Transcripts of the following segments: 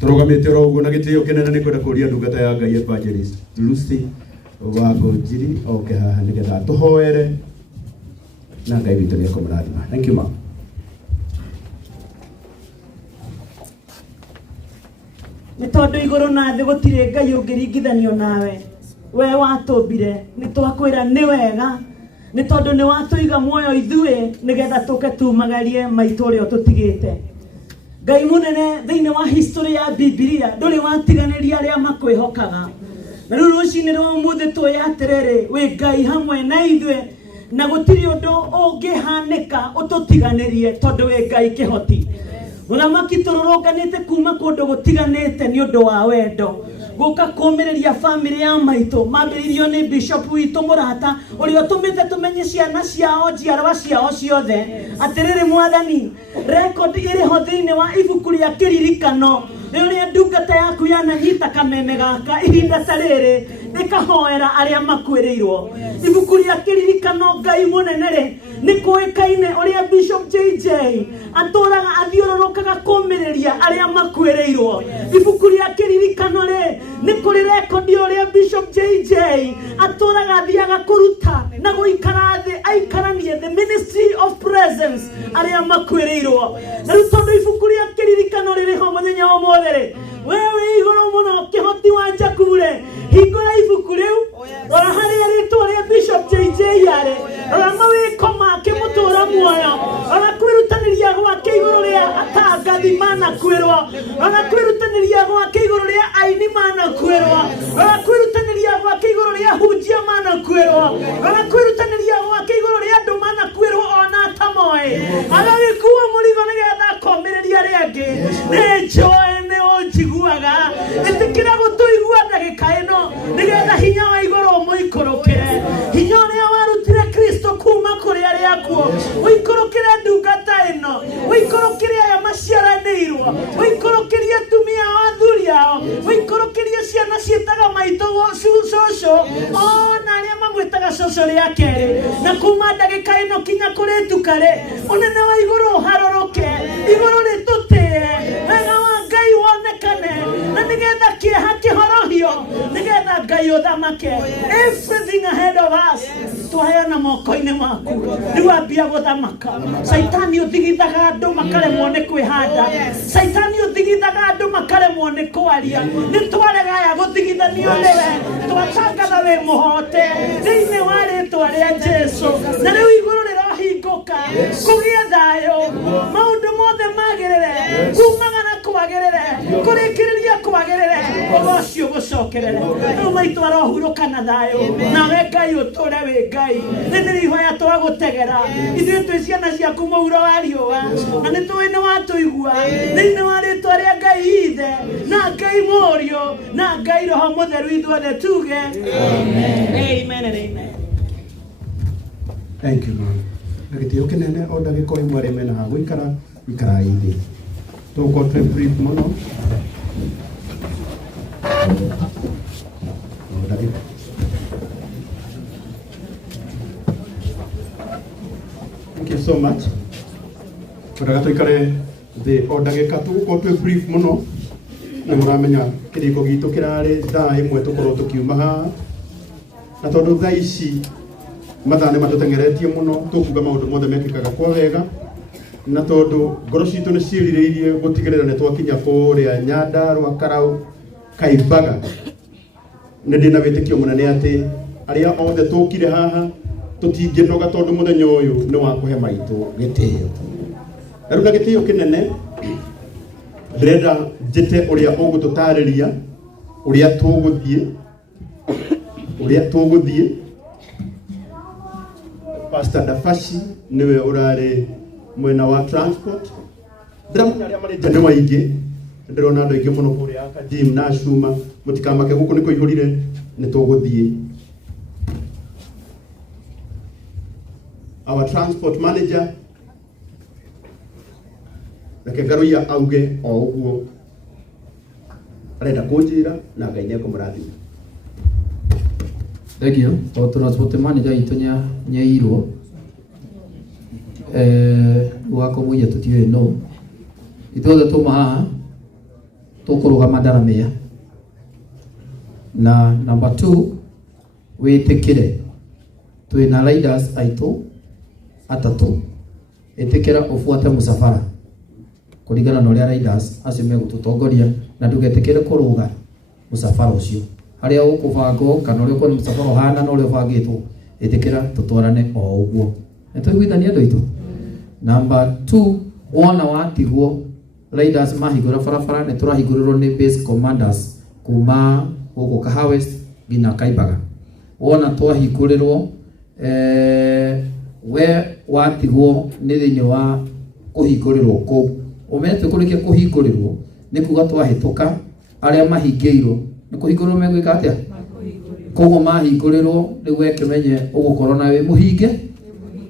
Turugamite rogo na gitio kinene ni kwenda kuria ndungata ya Ngai Evangelist Lucy Wambũnjiri oke haha nigetha tuhoere na Ngai witũ nĩ ekũmũrathima. Thank you, ma'am. Nĩ tondũ igũrũ na thĩ gũtirĩ Ngai ũngĩringithanio nawe. We watũmbire nĩ twakwĩra nĩ wega, nĩ tondũ nĩ watũiga muoyo ithuĩ nĩgetha tũke tumagarie maitũ ũrĩa tũtigĩte. Ngai mũnene thĩinĩ wa history ya Biblia ndũrĩ watiganĩria arĩa makwĩhokaga. Na rĩu rũcinĩ rwa ũmũthĩ tũĩ atĩrĩrĩ, wĩ Ngai hamwe na ithuĩ na gũtirĩ ũndũ ũngĩhanĩka ũtũtiganĩrie tondũ wĩ Ngai kĩhoti. Mũthamaki tũrũrũnganĩte kuma kũndũ gũtiganĩte nĩ ũndũ wa wendo gũka kũmĩrĩria bamĩrĩ ya maitũ mambĩrĩirio nĩ Bishop witũ mũrata ũrĩa ũtũmĩte tũmenye ciana ciao njiarwa ciao ciothe atĩrĩrĩ Mwathani, record ĩrĩ ho thĩinĩ wa ibuku rĩa kĩririkano rĩrĩa ndungata yaku yananyita kameme gaka ihinda ta rĩrĩ ĩkahoera arĩa makwĩrĩirwo. Ibuku rĩa kĩririkano Ngai mũnene rĩ nĩ kũĩkaine ũrĩa Bishop JJ atũraga athiũrũrũkaga kũmĩrĩria arĩa makwĩrĩirwo. Ibuku rĩa kĩririkano rĩ nĩ kũrĩ record ũrĩa Bishop JJ atũraga athiaga kũruta na gũikara thĩ aikaranie the ministry of presence arĩa makwĩrĩirwo. Na rĩu tondũ ibuku rĩa kĩririkano rĩrĩ ho mũthenya wa ũmũthĩ rĩ, wewe igũrũ mũno kĩhoti wa Jakubu rĩ, hingũra ibuku rĩu rora harĩa rĩtwa rĩa Bishop JJ yarĩ, rora mawĩko make mũtũra muoyo, rora kwĩrutanĩria gwake igũrũ rĩa atangathi manakwĩrwo, rora kwĩrutanĩria gwake igũrũ rĩa aini manakwĩrwo, rora kwĩrutanĩria gwake igũrũ rĩa hunjia manakwĩrwo, rora kwĩrutanĩria gwake igũrũ rĩa andũ manakwĩrwo ona tamoĩ agagĩkuua mũrigo nĩgetha akomĩrĩria arĩa angĩ. Nĩ njũĩ nĩ ũnjiguaga, ĩtĩkĩra gũtũigua ndagĩka ĩno nĩgetha hinya wa igũrũ ũmũikũrũkĩre, hinya ũrĩa warutire Kristo kuma kũrĩ arĩa akuũ ũikũrũkĩre ndungata ĩno, ũikũrũkĩre aya maciaranĩirwo, ũikũrũkĩrie atumia a athuri ao, ũikũrũkĩrie ciana ciĩtaga maitũ cũcũ ona arĩa mamwĩtaga cũcũ rĩa kerĩ. Na kuma ndagĩka ĩno kinya kũrĩ tukarĩ ũnene wa igũrũ ũharũrũke, igũrũ rĩtũtĩe, wega wa Ngai wonekane, na nĩgetha kĩeha kĩhorohio, nĩgetha Ngai ũthamake. Everything ahead of us twaheana moko-inĩ maku, rĩu ambia gũthamaka. Saitani ũthigithaga andũ makaremwo nĩ kwĩhanda, Saitani ũthigithaga andũ makaremwo nĩ kwaria. Nĩ twarega aya gũthigithanio nĩwe, twatangatha wĩ mũhote thĩinĩ wa rĩtwa rĩa Jesũ. Na rĩu igũrũ rĩrohi kũhingũka kũgĩe thayũ maũndũ mothe magĩrĩre kumagana kwagĩrĩre kũrĩkĩrĩria kwagĩrĩre ũcio gũcokerere rĩu maitũ arohurũka na thayũ nawe Ngai ũtũre wĩ Ngai nĩ ihoya twagũtegera ithuĩ twĩ ciana ciaku mũhuro wa riũa na nĩ tũĩ nĩ watũigua thĩinĩ wa rĩtwa rĩa Ngai Ithe na Ngai Mũriũ na Ngai Roho Mũtheru ithuothe tuge amen and amen. Thank you, Lord. Nagitio kinene o ndagĩka ĩmwe arĩa mena ha gũikara ikarai thĩ tũgũkorwo twĩ brief mũno ndagĩka. Thank you so much. Tũraga tũikare thĩ o ndagĩka tũgũkorwo twĩ brief mũno na mũramenya kĩrĩko gitũ kĩrarĩ thaa ĩmwe tũkorwo tũkiuma haha na tondũ thaa ici mathaa nĩ matũtengeretie mũno tũkuga maũndũ mothe mekĩkaga kwa wega na tondũ ngoro citũ nĩ ciĩrirĩirie gũtigĩrĩra nĩ twakinya kũrĩa Nyandarua, Karau, Kaimbaga. Nĩ ndĩ na wĩtĩkio mũnene atĩ arĩa othe tũkire haha tũtingĩnoga tondũ mũthenya ũyũ nĩ wa kũhe maitũ gĩtĩo. Na rĩu na gĩtĩo kĩnene ndĩrenda njĩte ũrĩa ũgũtũtarĩria ũrĩa tũgũthiĩ. Pastor Dafashi niwe urare mwena wa transport. Ndĩramenya arĩa marĩ nja nĩ waingĩ, ndĩrona andũ aingĩ mũno kũrĩa Akadim na Ashuma, mũtikamake gũkũ nĩ kũihũrire, nĩ tũgũthiĩ. Our transport manager reke Ngaruiya auge o ũguo arenda kũnjĩra na Ngai nĩ ekũmũrathima. Thank you. Our transport manager itonya nyeirwo wako muya tutiwe no itothe tuma haha tukurugama ndaramia na number 2 witikire twina riders aitu atatu itikira ufuate musafara kuringana na uria riders acio megututongoria na ndugetikire kuruga musafara ucio haria ukubangwo kana uria kwani musafara hana na uria bangitwo itikira tutwarane o uguo nitwiguithania andu aitu. Number 2 wona watigwo riders mahingura barabara ni turahingurĩrwo ni base commanders kuma guku Kahawes nginya Kaimbaga. Wona twahingurĩrwo we watigwo ni thĩinĩ wa kuhingũrĩrwo kũu umetwe kurikia kuhingũrĩrwo ni kuga twahĩtũka arĩa mahingĩirwo ni kuhingũrĩrwo megwĩka atĩa koguo mahingũrĩrwo nĩguo wekimenye ũgũkorwo nawe mũhinge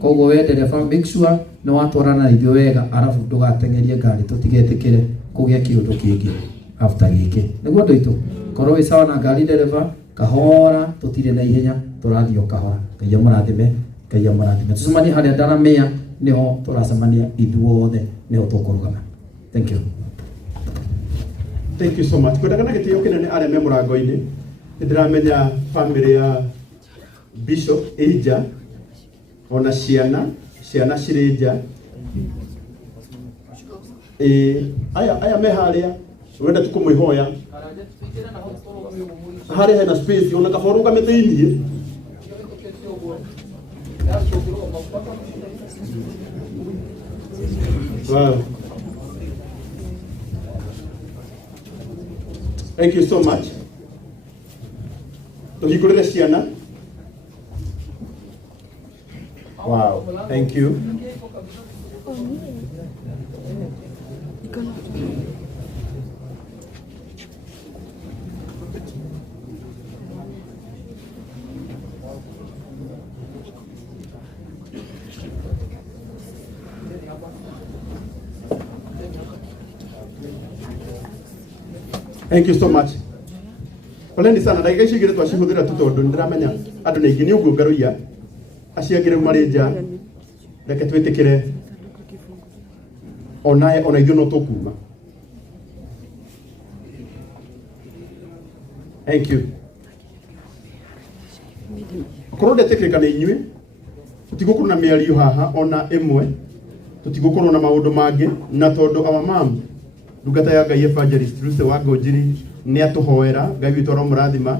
koguo we ndereba make sure nĩ watwarana ithuĩ wega arabu ndũgatengerie ngari tũtigetĩkĩre kũgĩa kĩũndũ kĩngĩ after gĩkĩ nĩguo andũ aitũ korwo wĩ sawa na ngari ndereba kahora tũtirĩ na ihenya tũrathiĩ o kahora. Ngai amũrathime tucemanie harĩa ndaramĩa niho tũracemania ithuothe niho tũkũrugama. Thank you. Thank you so much. Kwendagana gĩtĩo kĩnene arĩa me mũrango-inĩ nĩndĩramenya family ya Bishop Ija ona ciana cirĩ nja aya me harĩa wenda tukũmwĩhoya harĩa hena space ona kaba ũrũgame thĩinĩ. Wow. Thank you so much. Tuhingũrĩre ciana. Wow, thank you. Thank you so much. Poleni sana ndagĩka ici igĩrĩ twacihũthĩra tu tondũ nĩndĩramenya andũ nĩ aingĩ nĩ ũguo Ngaruiya aciagĩrĩru marĩ nja reke twĩtĩkĩre ona ithuĩ no tũkuuma. Thank you. Korwo ndetĩkĩrĩka nĩ inyuĩ tũtigũkorwo na mĩario haha ona ĩmwe tũtigũkorwo na maũndũ mangĩ na tondũ our mom ndungata ya Ngai Evangelist Lucy Wangonjiri nĩ atũhoera Ngai witũ aromũrathima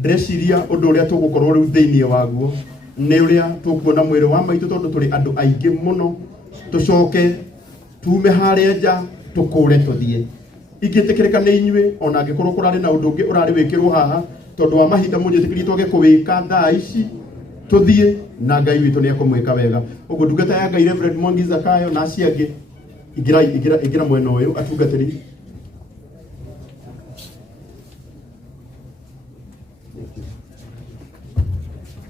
ndĩreciria ũndũ ũrĩa tũgũkorwo rĩu thĩinĩ waguo nä å rä a tå kuona mwä rä wa maitå tondå tå rä andå aingä må no tå coke tume harä a nja tå kå re tå thiä ingä tä kä rä ka nä inyuä ona angä korwo kå rarä na å ndå å ngä å rarä wä kä rwo haha tondå wa mahinda må njä tä kä rie twage kå wä ka thaa ici tå thiä na Ngai witå nä ekå mwä ka wega å guo ndungata ya Ngai Reverend Mwangi Zakayo na acio angä ingä ra mwena å yå atungatä ri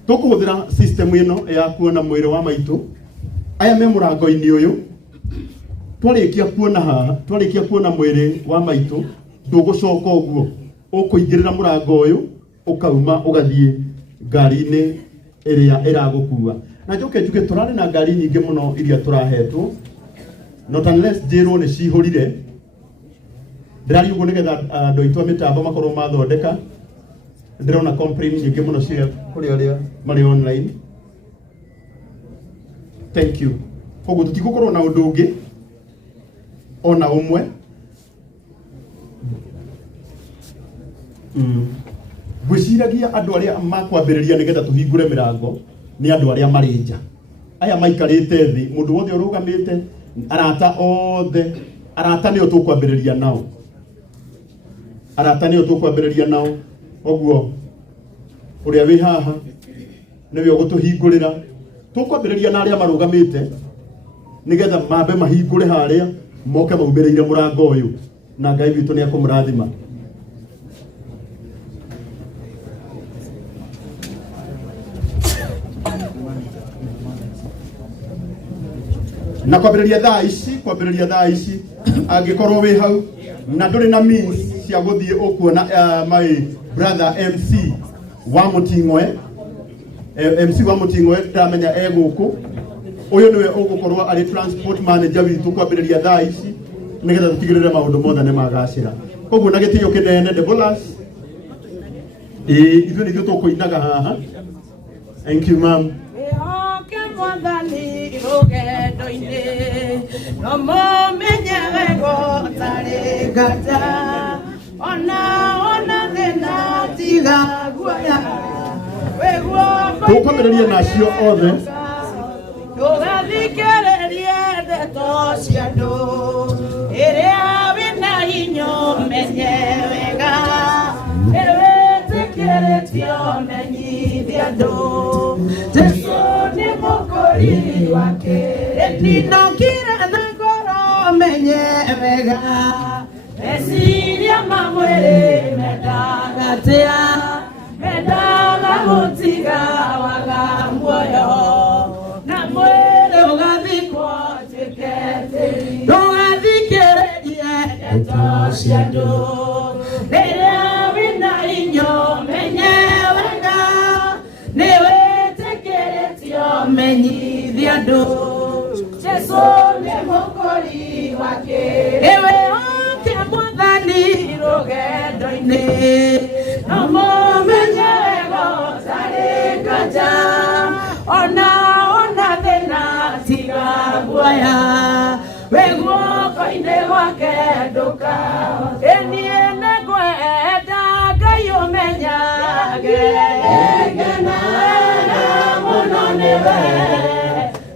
tå kå hå thä ra system ä no ya kuona mwä rä wa maitå aya me må rango-inä å yå twarä kia kuona mwä rä wa maitå ndå gå coka å guo å kå ingä rä ra må rango å yå å kauma å gathiä ngari-inä ä rä a ä ragå kua na njoke njuge tå rarä na ngari nyingä må no iria tå rahetwo not unless njä rwo nä cihå rire ndä rari å guo nä getha andå aitå a mä tambo makorwo mathondeka ndä rona complain nyingä må no cia kå rä arä a marä online thank you koguo tå tigå korwo na å ndå å ngä ona å mwe gwĩciragia andũ arĩa makwambĩrĩria nĩgetha tũhingũre mĩrango nĩ andũ arĩa marĩ nja aya maikarĩte thĩ mũndũ wothe ũrũgamĩte arata nĩo tũkwambĩrĩria nao ũguo ũrĩa wĩ haha nĩwe ũgũtũhingũrĩra tũkwambĩrĩria na arĩa marũgamĩte nĩgetha mambe mahingũre harĩa moke maumĩrĩire mũrango ũyũ na Ngai witũ nĩ ekũmũrathima na kwambĩrĩria thaa ici angĩkorwo wĩ hau na ndũrĩ na means cia gũthiĩ ũkuona my brother MC wa Mũting'oe ndamenya gũkũ ũyũ nĩwe ũgũkorwo arĩ transport manager witũ kwambĩrĩria thaa ici nĩgetha tũtigĩrĩre maũndũ mothe nĩ magacĩra koguo na gĩtĩo kĩnene Debolas ithuĩ nĩithuĩ tũkũinaga haha thank you ma'am Mwathani rũgendo-inĩ no mũmenye wego tarĩ nganja ona thĩna tiga guoya wĩguo tũkwambĩrĩria nacio othe ndũgathikĩrĩrie ndeto cia andũ ĩrĩa wĩna hinya ũmenye wega ĩwĩtĩkĩrĩtio menyithie andũ Jesũ nĩ mũkũri wake ndinokire na ngoro menye wega meciria ma mwĩrĩ mendaga gũtiga waga muoyo na mwĩrĩ ũgathikwo tuĩke tĩri ndũgathikĩrĩrie ndeto cia andũ rĩrĩa wĩna hinya menye wega nĩwĩtĩkĩrĩtio menyithie andũ Jesũ nĩ mũkũri wake ĩwĩhoke Mwathani rũgendo-inĩ no mũmenye wega tarĩ nganja ona thĩna tiga guoya wĩ guoko-inĩ gwake ndũkahote niĩ nĩngwenda Ngai ũmenyage ngenaga mũno nĩwe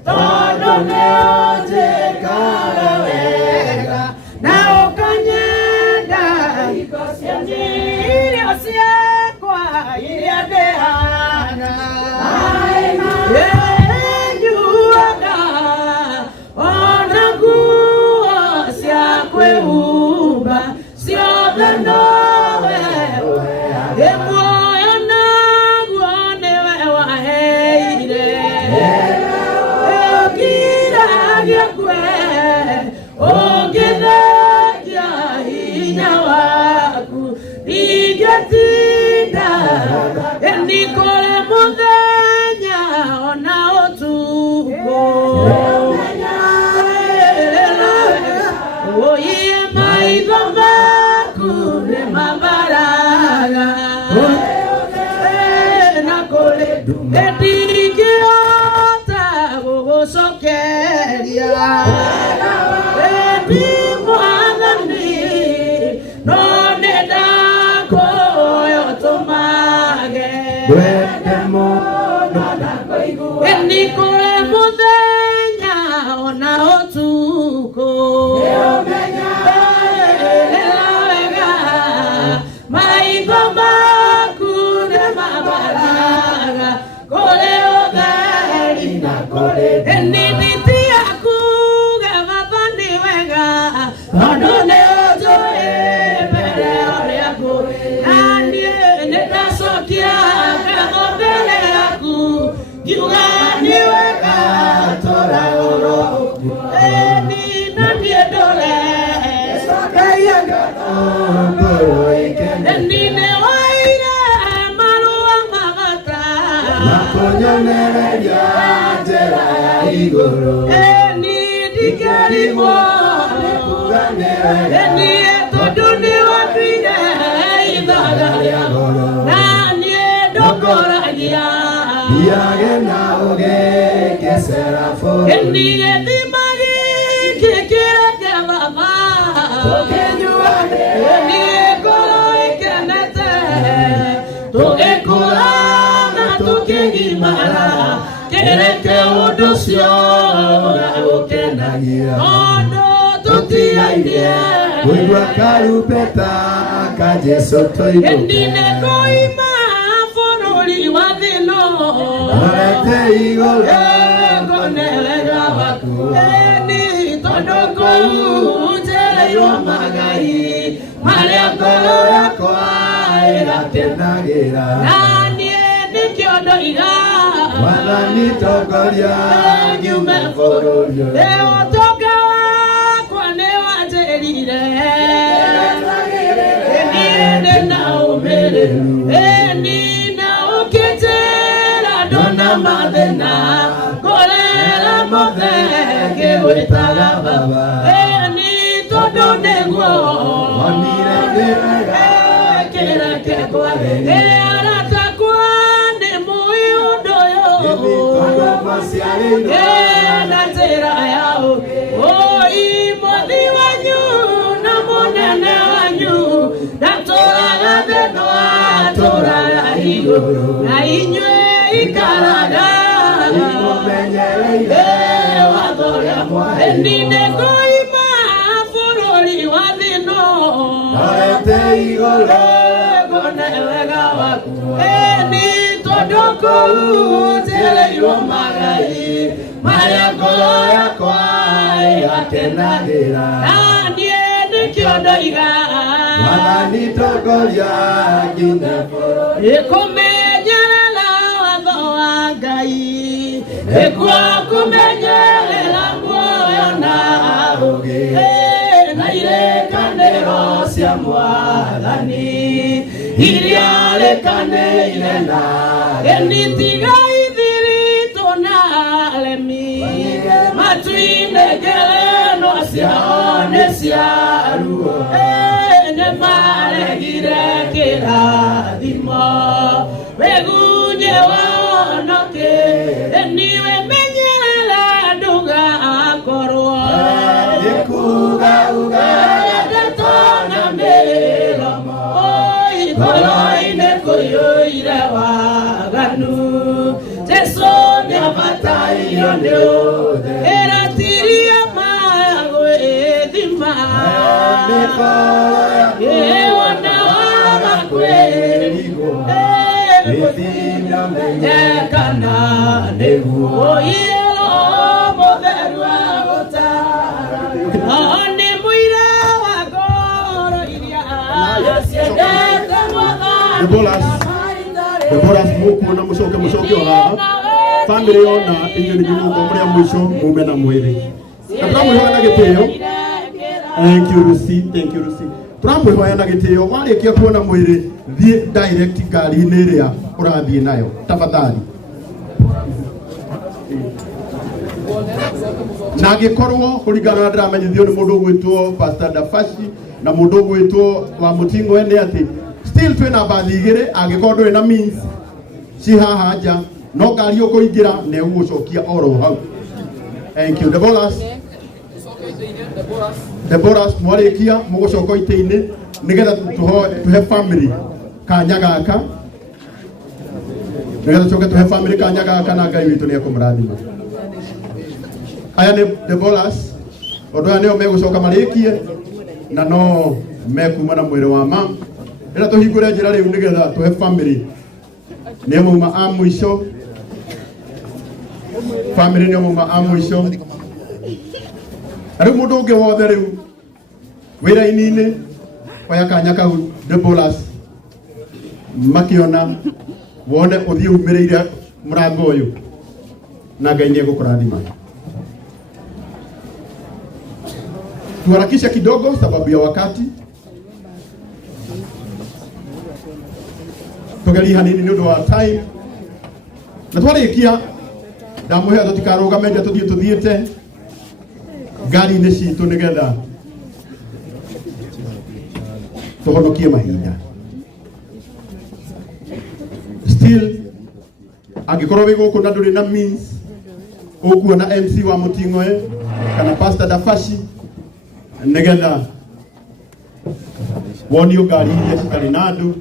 tondũ nĩũnjĩkaga wega na ũkanyenda hingo ciothe irio ciakwa iria ndĩhana nyuaga ona nguo cia kwĩhumba ciothe nowe ĩmuoyo naguo nĩwe waheire ũngiragia kwe ũngĩthengia hinya waku ingĩtinda ni kũrĩ mũthenya ona ũtukũ ũiye maitho maku nĩ mambaraga na kũrĩ ndingĩhota gũgũcokeria wendi Mwathani no nĩndakũhoya ũtũmage wende mũno ngoro ikene nine waire marua magata makonyonereria njera ya iguru ni dikerimo nikuganere ni tonduni watuire ithaga ria ngoro na ni ndokoragia yage na oge kesera fo ni thimagi kikireke baba okenyuane ni ngoro ikenete tugikura na tukigimara kereke undu cio ukenagira ono tutiairie wigua karupeta ka Jesu toigo ndine koima bururi wa thino arete igoro ngonerera baku ni tondo kou njera magai maria ngoro yakwa irakenagira nani nikiondo iga wathani tongoria ngiume bururi utonga wakwa ni wanjirire ni na umereru ni na ukitera ndona mathina ngorera muthenge witaga baba ni tondu niguo onire kireke kwa arata kwa ni mui undu yo na njira yao oi mothi wanyu na munene wanyu naturaga thino aturaga iguru na inyue ikaraga imumenyereire wathoria mwae ndine koima bururi wa thino arete iguru ngonewega waku ni tondu kou njereirwo magai maria ngoro yakwa igakenagira nanie nikiondo iga wathani tongoria nginya bururi ikumenyerera watho wa Ngai niguo kumenyerera muoyo na rugi na irekaniro cia Mwathani iria rekanĩire na nitiga ithirito na remi matu-inĩ ngerenwa ciao nĩ cia ruo nĩ maregire kĩrathimo wĩgunye wonoke niwe menyerera ndũgakorwo ikuga ndatona mĩromo ngoro-inĩ kũiyũire waganu Jesu nĩabatairio nĩ ũthĩ ĩratiria maya gwĩthima wona waga kwĩrigwo gũthimekana nĩguo iyero mũtheru agũtara nĩ mũira wa ngoro iria ciendete Deborahs mukuona mucoke o haha family ona inyuĩ nĩ nyuga mũrĩa mũico mume na mwĩrĩ na tũramwĩhoya na gĩtĩo. Thank you Lucy. Tũramwĩhoya na gĩtĩo warĩkia kuona mwĩrĩ thiĩ direct ngari-inĩ ĩrĩa ũrathiĩ nayo tafadhali. Na angĩkorwo kũringana na ndĩramenyithio nĩ mũndũ ũgwĩtwo Pastor Dafashi na mũndũ ũgwĩtwo wa Mũting'o ene atĩ still twĩna mbathi igĩrĩ angĩkorwo ndũrĩ na means ci haha nja no ngari ũkũingĩra na ũgũcokia oro hau. Thank you. Deborahs mwarĩkia mũgũcoka itĩ-inĩ nĩgetha tũhe family kanya gaka nĩgetha tũcoke tũhe family kanya gaka na Ngai witũ nĩekũmũrathima. Aya nĩ Deborahs ũndũ aya nĩo megũcoka marĩkie na no mekuma na mwĩrĩ wa mam ĩra tũhingũre njĩra rĩu nĩgetha tũhe family nĩo mauma a mũico family nĩo mauma a mũico. Rĩu mũndũ ũngĩ wothe rĩu wĩra-inĩ oya kanya kau Deborahs makĩona wone ũthiĩ umĩrĩire mũrango ũyũ na Ngai nĩegũkũrathima. Tuharakisha kidogo sababu ya wakati. tugeri hanini ni undu wa time na twarikia ndamuhe tutikaruga tuthiete ngari-inĩ citũ nĩgetha tũhonokie mahinda. Still angĩkorwo wĩ gũkũ na ndũrĩ na means ũkuona MC wa Mũting'oe kana Pastor Dafashi nĩgetha wonio ngari iria citarĩ na andũ.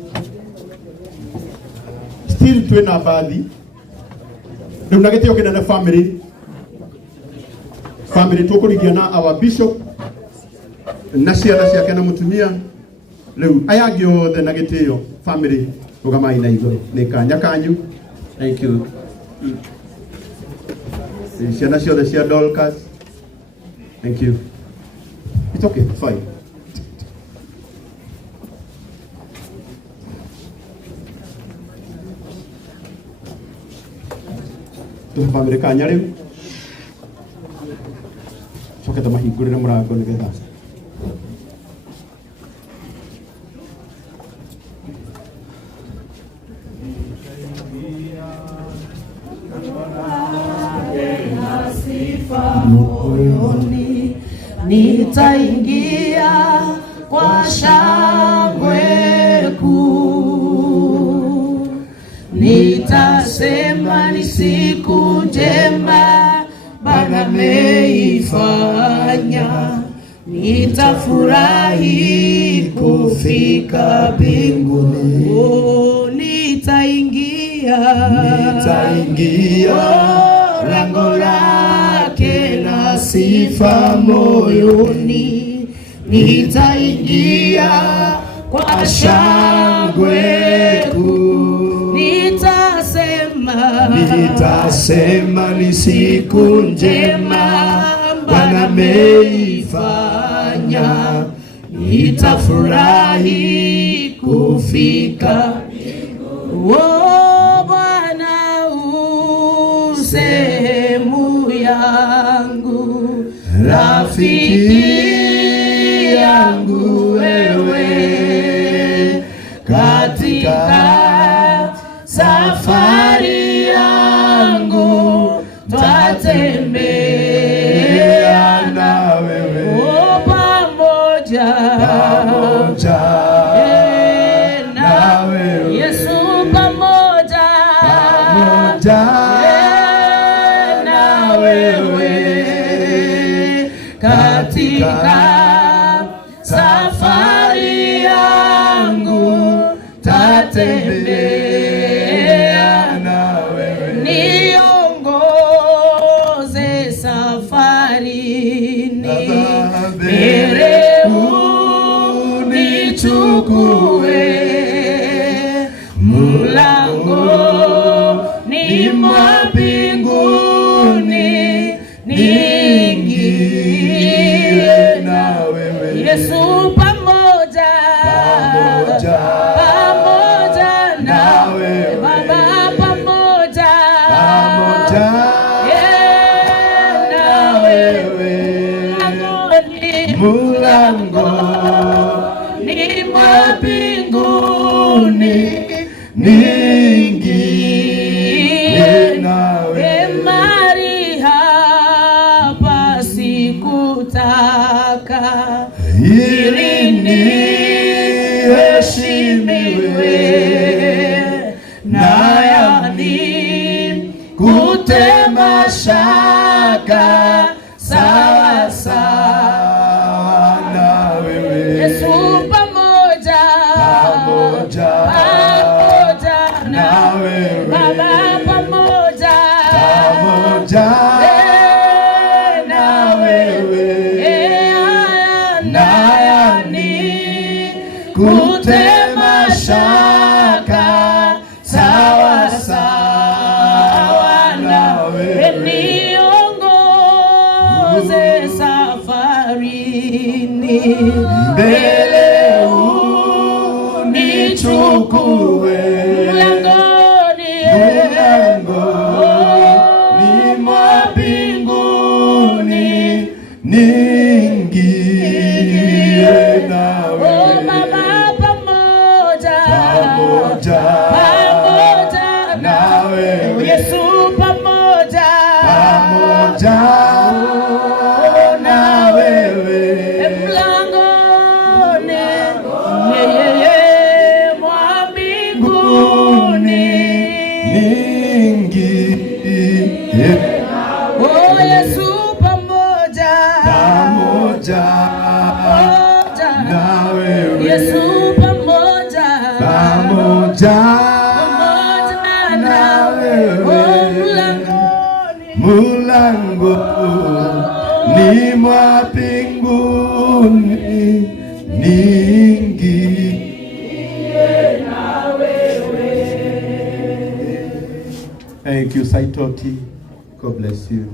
Still twĩna bathi rĩu na gĩtĩo kĩnene family tũkũringia na our bishop na ciana ciake na mũtumia. Rĩu aya angĩ othe na gĩtĩo family rũgamai na igũrũ nĩ kanya kanyu. Thank you. Ciana ciothe cia Dorcas. Thank you. It's okay, fine. Tuhe family kanya rĩu coke tũmahingũrĩre mũrango nĩgetha moyoni nitaingia kwa shangwe kuu, nitasema ni siku njema Bwana ameifanya, nitafurahi kufika mbinguni. Oh, nitaingia lango lake na sifa moyoni, nitaingia kwa shangwe kuu, nitasema ni siku njema Bwana ameifanya, nitafurahi kufika. Oh, Bwana sehemu yangu, rafiki yangu wewe, katika safari yangu tatembea na wewe. Oh, pamoja na wewe Yesu, pamoja katika safari yangu tatembea na wewe. Niongoze safarini, mbele unichukue, mlangoni mwa mbinguni niingie na wewe Yesu, pamoja na wewe Baba, pamoja na wewe, mlangoni mwa mbinguni niingie na wewe. Mahali hapa sikutaka ili niheshimiwe, na yani kutema shaka sawa sawa na wewe Yesu, pamoja na wewe Baba, pamoja na wewe, na yani kutema shaka sawa sawa na wewe. Niongoze safarini, mbele unichukue, mlangoni mwa mbinguni niingie na wewe. Oh, Baba, pamoja Yesu pamoja na wewe mulangoni mwa mbinguni niingie na wewe. Thank you, Saitoti. God bless you.